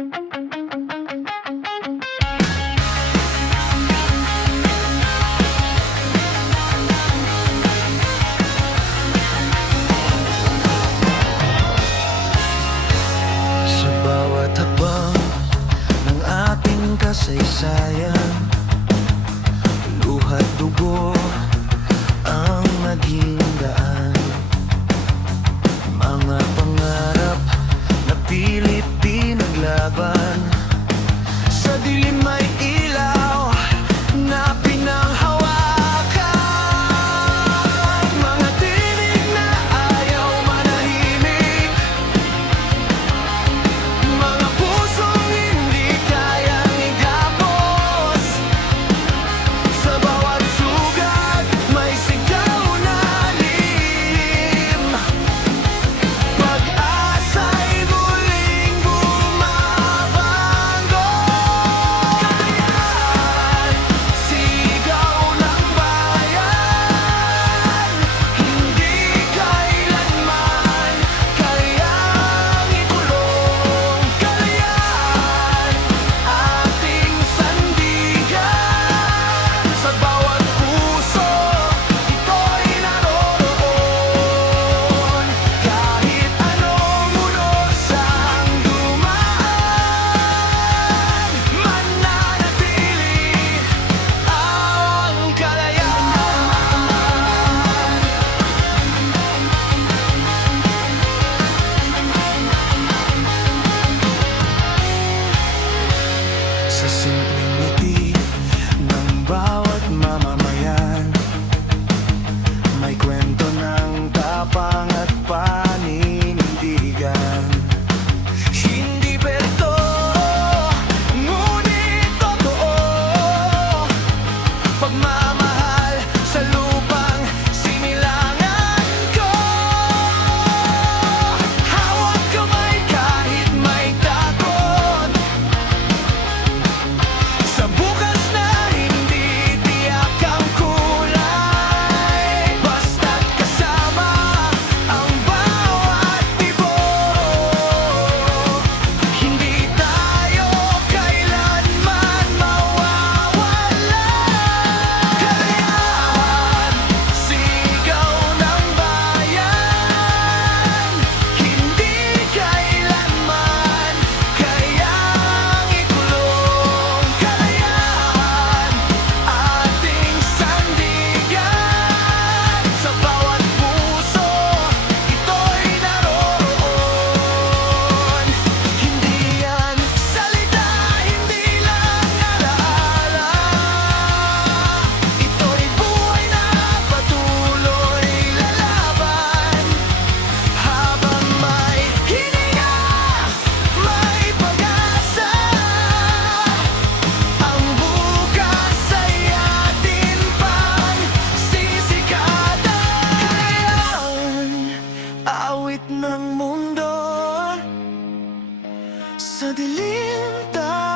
Sa bawat hakbang ng ating kasaysayan, luha't dugo ang naging daan. Mga pangarap na pilit pinaglaban, sa dilim may ilaw na pinanghawakan. Mga tinig na ayaw manahimik, mga pusong hindi kayang igapos. Sa bawat sugat may sigaw na lihim, pag-asa'y muling bumabago. Kayahan, sigaw ng bayan, hindi kailanman kayang ikulong. Kalayahan, ating sandigan, sa bawat puso ito'y naroroon. Kahit anong unos ang dumaan, mananatili ang kalayaan. Sa simpleng ngiti ng bawat mamamayan, may kwento ng tapang at paninindigan. Hindi berto, ngunit totoo, pagmamahal sa lupang sinilangan ko. Hawak kamay kahit may takot, sa bukas na hindi tiyak ang kulay. Basta't kasama ang bawat tibok, hindi tayo kailanman mawawala. Kalayahan, sigaw ng bayan, hindi kailanman kayang ikulong. Kalayahan, ating sandigan, sa bawat puso ito'y naroroon. Hindi yan salita, hindi lang alaala, ito'y buhay na patuloy lalaban. Habang may hininga, may pag-asa, ang bukas ay atin pang sisikatan. Kalayahan, awit ng mundo, sa dilim tayo